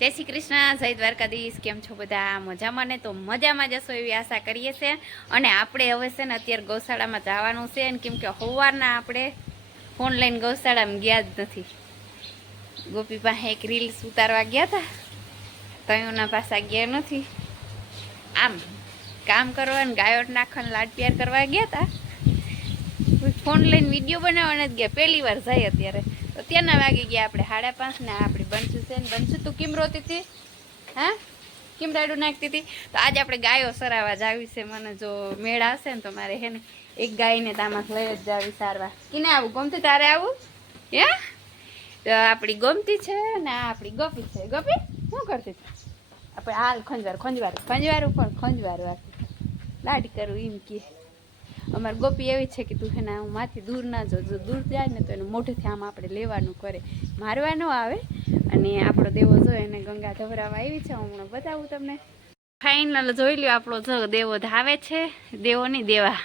જય શ્રી કૃષ્ણ, જય દ્વારકાધીશ। કેમ છો બધા? મજામાં ને? તો મજામાં જશો એવી આશા કરીએ છીએ। અને આપણે હવે છે ને અત્યારે ગૌશાળામાં જવાનું છે ને, કેમ કે સવારના આપણે ઓનલાઈન ગૌશાળામાં ગયા જ નથી। ગોપી પાસે એક રીલ્સ ઉતારવા ગયા હતા, તયોના પાસા ગયા નથી। આમ કામ કરવાનું, ગાયો નાખવાનું, લાડ પ્યાર કરવા ગયા હતા। ઓનલાઈન વિડીયો બનાવવા નથી ગયા, પહેલી વાર જાય અત્યારે। તો ત્યાંના વાગી ગયા આપણે 5:30 ને। આપણી બંસુ છે ને, બંસુ તું કેમ રોતી હતી? હા, કેમ રાડું નાખતી હતી? તો આજે આપણે ગાયો સરાવા જાવી છે। મને જો મેળા હશે ને તો મારે હે ને એક ગાયને તામાં લઈ જ જાવી સારવા। કિને આવું ગમતી? તારે આવું? હે? તો આપણી ગમતી છે ને આ આપણી ગોપી છે। ગોપી શું કરતી હતી? આપણે હાલ ખંજવાર ઉપર ખંજવાર લાડ કરું એમ કે અમારી ગોપી એવી છે કે તું છે ને હું માથી દૂર ના જો, જો દૂર જાય ને તો એને મોઢેથી આમ આપણે લેવાનું કરે, મારવા ન આવે। અને આપણો દેવો જો એને ગંગા ધવરાવા આવી છે, હું હમણાં બતાવું તમને। ફાઇનલ જોઈ લ્યો, આપણો જો દેવો ધાવે છે, દેવો નહીં દેવા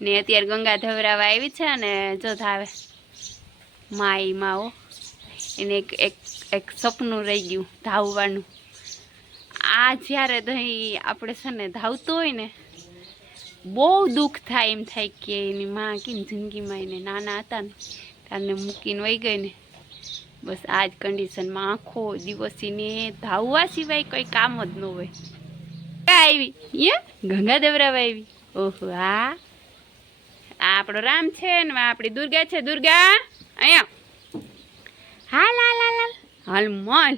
ને અત્યારે ગંગા ધવરાવા આવી છે અને જો ધાવે માઈ માઓ એને એક સપનું રહી ગયું ધાવવાનું। આ જ્યારે દહીં આપણે છે ને ધાવતું હોય ને બહુ દુઃખ થાય, એમ થાય કે એની માં કેમ જિંદગીમાં એને નાના હતા ને તારને મૂકીને વહી ગઈ ને, બસ આ જ કન્ડિશનમાં આખો દિવસ એને ધાવવા સિવાય કોઈ કામ જ ન હોય। આવી ગંગા દેવરાવા આવી। ઓહો, હા આપણો રામ છે ને આપણી દુર્ગા છે। દુર્ગા અહીંયા હાલ હાલ હાલ હાલ હાલ મોલ।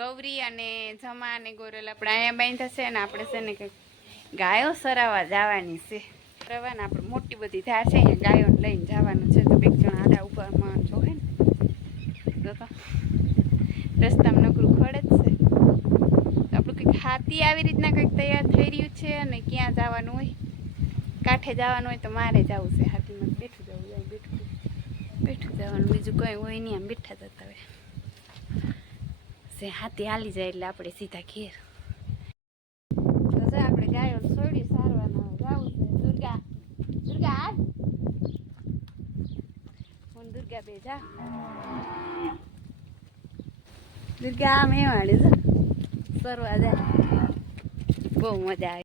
ગૌરી અને જમા અને ગોરેલ આપણે અહીંયા બાંધ્યા છે ને આપણે છે ને કંઈક ગાયો સરાવા જવાની છે। સરાવાને આપણે મોટી બધી ધાર છે, અહીંયા ગાયોને લઈને જવાનું છે। તો એક જણ આડા ઉપરમાં જોવે ને તો રસ્તામાં નકરું ખડ જ છે। તો આપણું કંઈક હાથી આવી રીતના કંઈક તૈયાર થઈ રહ્યું છે અને ક્યાં જવાનું હોય, કાંઠે જવાનું હોય તો મારે જવું છે। હાથીમાં બેઠું જવું જાય, બેઠું જવાનું, બીજું કંઈ હોય નહીં, આમ બેઠા જતા હોય છે। હાથી હાલી જાય એટલે આપણે સીધા ઘેર। આપણે ગાયો છોડી સારવાના જવું છે। દુર્ગા દુર્ગા હાલ, હું દુર્ગા બે જા। દુર્ગા આમ એ વાળી છે સરવા જાય, બહુ મજા આવે।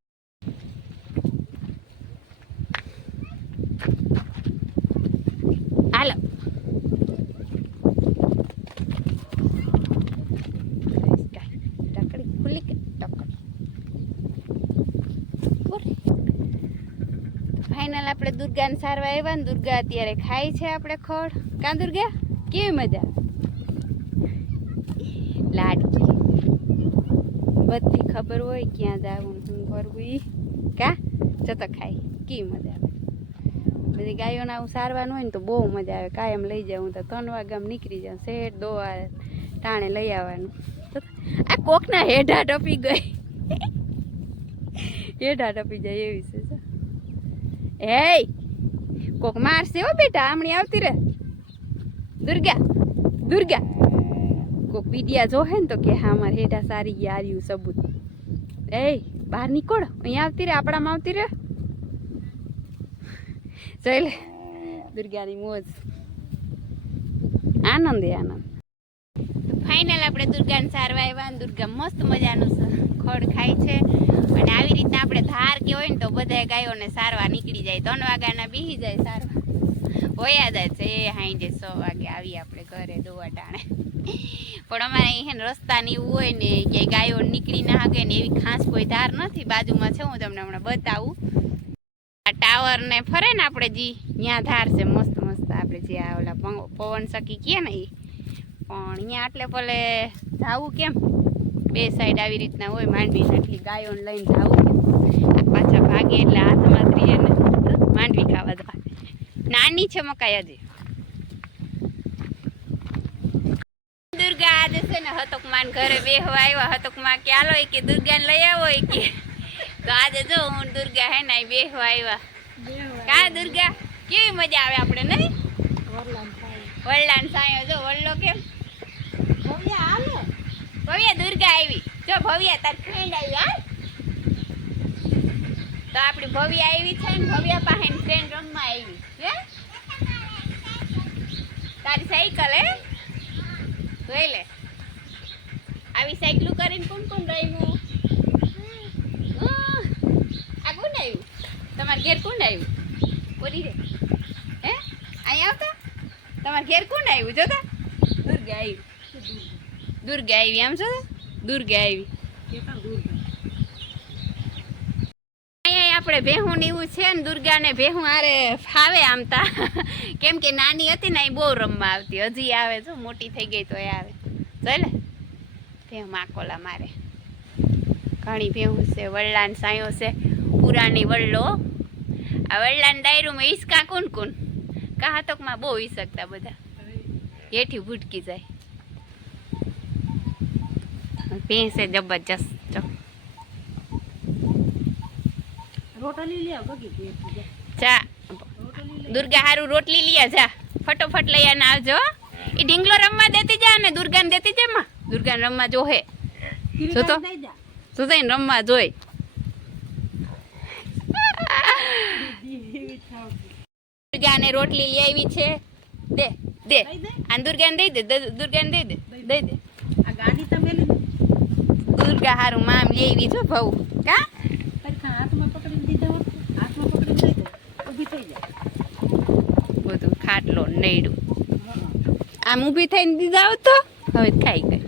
હાલો ટકડી ખુલ્લી કે ટકડી ફાઇનલ આપણે દુર્ગાને સારવા આવ્યા ને દુર્ગા અત્યારે ખાય છે આપણે ખોળ। કાં દુર્ગા કેવી મજા? લાડકી બધી ખબર હોય ક્યાં જવું શું કરવું ઈ કા જતો ખાય, કેવી મજા આવે। બધી ગાયોને આવું સારવાનું હોય ને તો બહુ મજા આવે। કાયમ લઈ જાઉં તો 3 વાગ્યામાં નીકળી જાઉં, શેઠ દોવા ટાણે લઈ આવવાનું। આ કોકના હેઠા ટપી ગઈ, હેઠા ટપી જાય એવી છે। હે કોક મારશે હો બેટા, આમણી આવતી રે। દુર્ગા દુર્ગા કોક વિડિયા જોહે ને તો કે હા મારે હેઠા સારી ગયા, આર્યું સબૂત। એ બહાર નીકળ, અહીંયા આવતી રે, આપણામાં આવતી રે। જોઈ લે દુર્ગાની મોજ, આનંદ એ આનંદ। ફાઇનલ આપણે દુર્ગાને સારવા આવ્યા ને દુર્ગા મસ્ત મજાનું ખડ ખાય છે। અને આવી રીતના આપણે ધાર કે હોય ને તો બધા ગાયોને સારવા નીકળી જાય, 3 વાગ્યાના બેસી જાય સારવા, હોયા જાય છે। હાંજે 6 વાગે આવીએ આપણે ઘરે દોવા ટાણે। પણ અમારે અહીં રસ્તાની એવું હોય ને કે ગાયો નીકળી ના શકે ને એવી ખાસ કોઈ ધાર નથી। બાજુમાં છે, હું તમને હમણાં બતાવું। આ ટાવર ને ફરે ને આપણે જી ત્યાં ધાર છે મસ્ત મસ્ત, આપણે જે આ ઓલા પવન સકી કહીએ ને એ, પણ અહીંયા એટલે ભલે જાવું કેમ, બે સાઈડ આવી રીતના હોય માંડવી, એટલી ગાયોને લઈને જાવું કેમ, પાછા ભાગે એટલે હાથમાં ત્રીએ ને માંડવી ખાવા જવા। નાની છે મકાઈ હજી। દુર્ગા આજે છે ને હતકમાન ઘરે બેહવા આવ્યા। હતકમાં કે હાલો કે દુર્ગાને લઈ આવો કે, તો આજે જો હું દુર્ગા હે ને બેહવા આવ્યા। કા દુર્ગા કેવી મજા આવે આપણે નહીં? વરલાન સાયો જો વરલો કેમ ભવ્યા હાલો, ભવ્યા દુર્ગા આવી જો, ભવ્યા તાર ફ્રેન્ડ આવી હા, તો આપણી ભવ્યા આવી છે ને ભવ્યા પાસે ફ્રેન્ડ રમવા આવી હે, તારી સાયકલ હે જોઈ લે। આવી સાયકલું કરીને કોણ કોણ રમ્યું? આ કોણ આવ્યું? તમારા ઘેર કોણ આવ્યું? બોલી રે હે અહીંયા આવતા? તમારા ઘેર કોણ આવ્યું? જોતા દુર્ગા આવી. દુર્ગા આવી આમ છો દુર્ગા આવી. અહીંયા આપણે ભેહું ને એવું છે ને દુર્ગા ને ભેહું આરે ફાવે આમતા કેમ કે નાની હતી ને એ બહુ રમવા આવતી. હજી આવે જો મોટી થઈ ગઈ તો એ આવે. ચાલે ભેહું માકોલા મારે ઘણી ભેહું છે. વડલાન સાયો છે પુરાની વડલો. આ વડલાન ડાયરુમાં ઈસકા કોણ કોણ કાહતકમાં બહુ ઈસકતા બધા હેઠી ભૂટકી જાય. ભેંસે જબરજસ્ત. જા દુર્ગા હારું રોટલી લીયા જા ફટોફટ લઈ આને આવજો. એ ઢીંગલો રમવા દેતી જા ને દુર્ગાને દેતી જા માં. દુર્ગાને રમવા જોહે જો તો રમવા જોઈ. દુર્ગાને રોટલી લઈ આવી છે. દે દે આ દુર્ગાને દઈ દે. દુર્ગાને દઈ દે દઈ દે. આ ગાડી તમે દુર્ગા હારું મામ લઈ આવી છો ભાઉ કા હાથમાં પકડી દીધા. હાથમાં પકડી દઈ દે ઊભી થઈ જાય. બધું ખાટલો નૈડું આમ ઊભી થઈને દીધા હોત તો હવે ખાઈ ગઈ.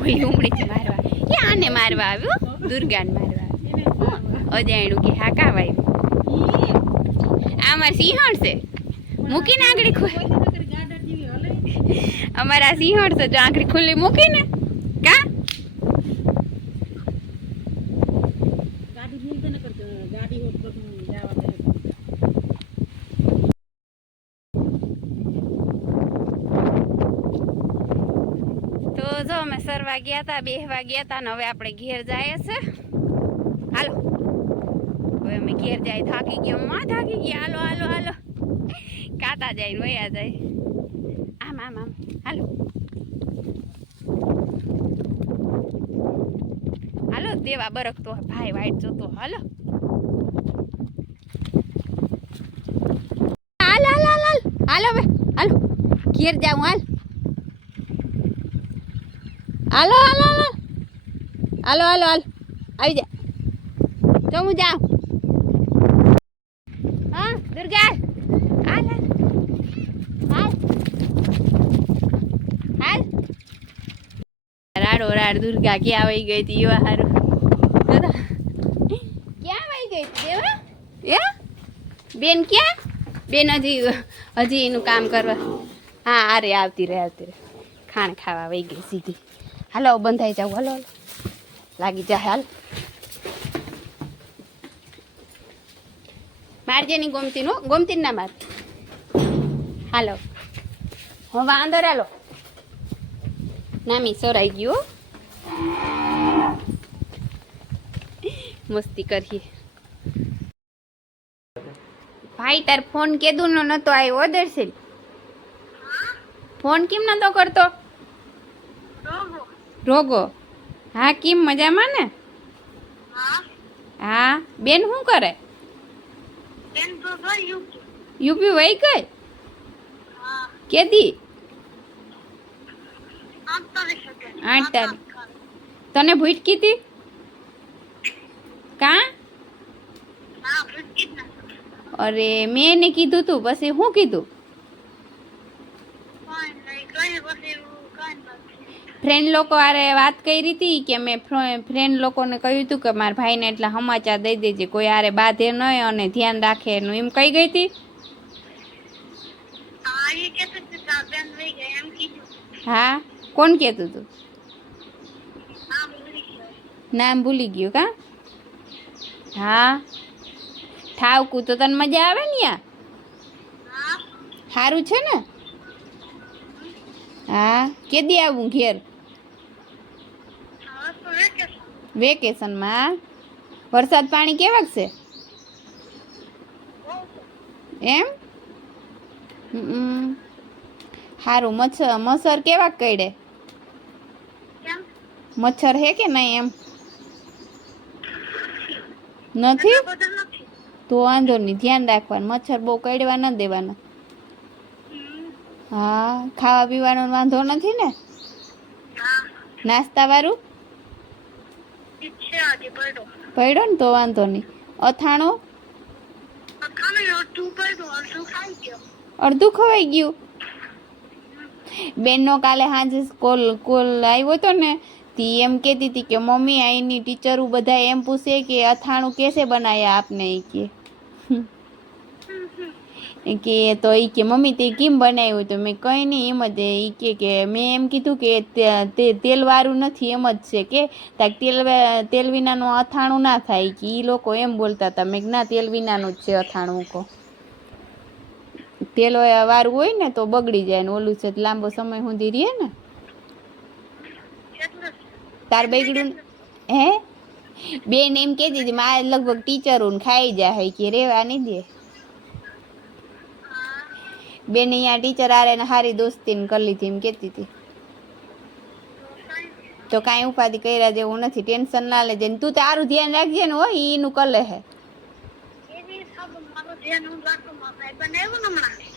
ઓય ઉમડીથી મારવા એ આને મારવા આવ્યો. દુર્ગાને મારવા આવ્યો. અજાણ્યું કે હા કાવ આવ્યું. આ અમાર સિંહણ છે મૂકીને આંગળી ખોલી. અમારા સિંહણ છે જો આંગળી ખુલ્લી મૂકીને કા તો જો અમે સરવા ગયા હતા બેહવા ગયા હતા ને હવે આપણે ઘેર જાય છે. હાલો હવે અમે ઘેર જાય. થાકી ગયા માં થાકી ગયા. હાલો હાલો હાલો કાતા જાય ને વયા જાય. આમ આમ આમ હાલો હાલો દેવા બરકતો ભાઈ વાઈટ જોતો. હાલો હાલ હાલ હાલ હાલ હાલો હવે હાલો ઘેર જાઉં. હાલ હાલો હાલો હાલો હાલો હાલો હાલ આવી જા તો હું જાઉં. હા દુર્ગા હાલ હાલ હાલ રાડો રાડ દુર્ગા ક્યાં વહી ગઈ હતી એવા હારું. ક્યાં વહી ગઈ હતી દેવા? એ બેન ક્યાં? બેન હજી એનું કામ કરવા. હા અરે આવતી રહે ખાણ ખાવા વહી ગઈ સીધી. હાલો બંધાઈ જાવ. હાલો હાલો લાગી જા. હાલ મારજે ની ગોમતી નો ગોમતી ના માર. હાલો હવે અંદર હાલો. નામી સોરાઈ ગયું મસ્તી કરીએ. ભાઈ તાર ફોન કેદું નો નતો આવ્યો દર્શન? ફોન કેમ નતો કરતો? રોગો હા કેમ મજામાં ને? હા બેન શું કરે? યુપી વહી ગઈ કેદી? 8 તારીખ. તને ભૂટકી હતી કા? અરે મેં એને કીધું તું પછી શું કીધું? ફ્રેન્ડ લોકો આરે વાત કરી હતી કે મેં ફ્રેન્ડ લોકોને કહ્યું હતું કે મારા ભાઈને એટલા સમાચાર દઈ દેજે કોઈ આરે બાંધે નહીં અને ધ્યાન રાખે એનું એમ કહી ગઈ હતી. હા કોણ કહેતું હતું? નામ ભૂલી ગયું કા? હા ઠાવકું તો તને મજા આવે ને યા? સારું છે ને? હા કેદી આવું ઘેર? વેકેશનમાં. વરસાદ પાણી કેવાક છે? એમ સારું. મચ્છર કેવાક કઈડે? મચ્છર હે કે નહીં એમ? નથી તો વાંધો નહીં ધ્યાન રાખવાનું. મચ્છર બહુ કડવા ન દેવાના. હા ખાવા પીવાનો વાંધો નથી ને? નાસ્તા વાળું પડ્યો ને તો વાંધો નહીં. અથાણો અડધું ખવાઈ ગયું. બેનનો કાલે સાંજે કોલ આવ્યો હતો ને, તી એમ કહેતી હતી કે મમ્મી અહીંની ટીચરો બધા એમ પૂછે કે અથાણું કેસે બનાયા આપને, કે તો એ કે મમ્મી તે કેમ બનાવ્યું? તો મેં કંઈ નહીં એમ જ. એ કે મેં એમ કીધું કે તે તેલવાળું નથી એમ જ છે કે તાક તેલ વિનાનું અથાણું ના થાય, કે એ લોકો એમ બોલતા હતા. મેં ના તેલ વિનાનું જ છે અથાણું. કહો તેલ વાળું હોય ને તો બગડી જાય ને, ઓલું છે લાંબો સમય સુધી રહે ને. તાર બગડ્યું હે? બેન એમ કહેતી હતી મારે લગભગ ટીચરો ખાઈ જાય કે રેવા નહીં દે. બેન અહીંયા ટીચર આરે ને હારી દોસ્તી કરી લીધી એમ કહેતી હતી. તો કાંઈ ઉપાધિ કર્યા જેવું નથી, ટેન્શન ના લેજે. તું તારું ધ્યાન રાખજે ને. હોય એનું કલે હે.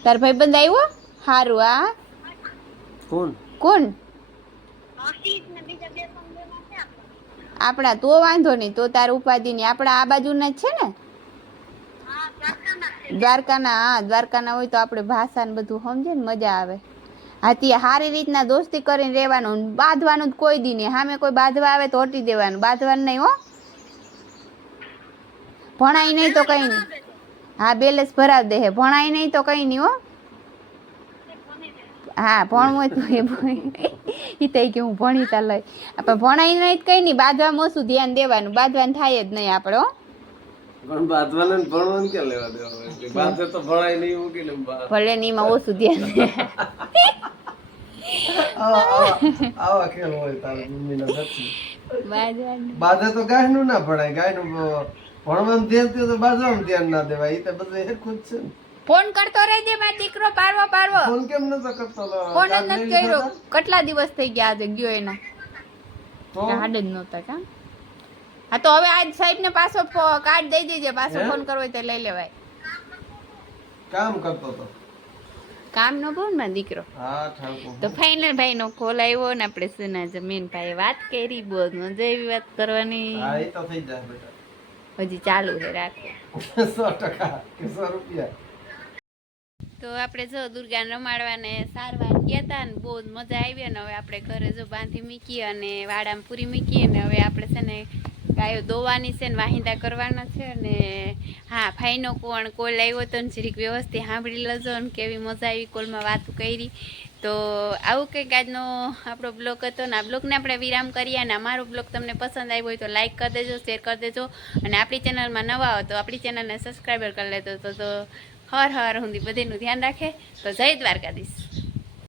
તાર ભાઈબંધ આવ્યો? સારું. આ કોણ? આપણા તો વાંધો નહીં, તો તાર ઉપાધિ નહીં. આપણા આ બાજુના જ છે ને, દ્વારકાના. હા દ્વારકાના હોય તો આપણે ભાષા ને બધું સમજે ને મજા આવે. હાથી સારી રીતના દોસ્તી કરીને રહેવાનું, બાંધવાનું જ કોઈ દી નહીં. સામે કોઈ બાંધવા આવે તો હટી દેવાનું, બાંધવાનું નહીં. હો ભણાય નહીં તો કઈ નહીં. હા બેલેન્સ ભરાવ દે. ભણાય નહીં તો કઈ નહીં. હો હા ભણવું હોય તો એ તો કે હું ભણીતા લઈ. આપણે ભણાય નહીં કઈ નહીં, બાંધવામાં ઓછું ધ્યાન દેવાનું, બાંધવાનું થાય જ નહીં આપણે. હો પણ બાંધવાને ભણવાનું ક્યાં લેવા દેવા? બાંધે તો ભણાય નહીં મૂકી ને ભલે ને એમાં ઓછું ધ્યાન. આવા ખેલ હોય તારા મમ્મીના સાચી. બાંધે તો ગાયનું ના ભણાય, ગાયનું ભણવાનું ધ્યાન દે તો બાંધવાનું ધ્યાન ના દેવાય. એ તો બધું સરખું જ છે ને. ફોન કરતો રહેજે મારો દીકરો. પારવો ફોન કેમ નતો કરતો? ફોન જ નથી કર્યો. કેટલા દિવસ થઈ ગયા આજે ગયો એના તો હાડ જ નહોતા. કા હા તો હવે આજ સાહેબ ને પાછો કાર્ડ દઈ દેજે. પાછો ફોન કરવો હોય તો લઈ લેવાય. કામ કરતો તો કામ નો બોલ માં દીકરો. હા ઠાકો. તો ફાઇનલ ભાઈ નો કોલ આવ્યો ને આપણે સુના જમીન ભાઈ વાત કરી. બહુ મજા આવી વાત કરવાની. હા એ તો થઈ જાય બેટા. હજી ચાલુ છે રાખો. 100% કે 100 રૂપિયા. તો આપણે જો દુર્ગાને રમાડવાને સારવાર ગયા હતા ને બહુ મજા આવી. અને હવે આપણે ઘરે જો બાંધી મૂકી અને વાડામાં પૂરી મૂકીએ ને હવે આપણે છે ને ગાયો દોવાની છે ને વાહિંદા કરવાના છે. અને હા ભાઈનો કોલ આવ્યો તો ને જરીક વ્યવસ્થિત સાંભળી લેજો ને કેવી મજા આવી કોલમાં વાત કરી. તો આવું કંઈક આજનો આપણો બ્લોગ હતો ને આ બ્લોગને આપણે વિરામ કરીએ. અને અમારો બ્લોગ તમને પસંદ આવ્યો હોય તો લાઇક કરી દેજો, શેર કરી દેજો. અને આપણી ચેનલમાં નવા હો તો આપણી ચેનલને સબસ્ક્રાઈબર કરી લેજો. તો હર હર સુધી બધીનું ધ્યાન રાખે. તો જય દ્વારકાધીશ.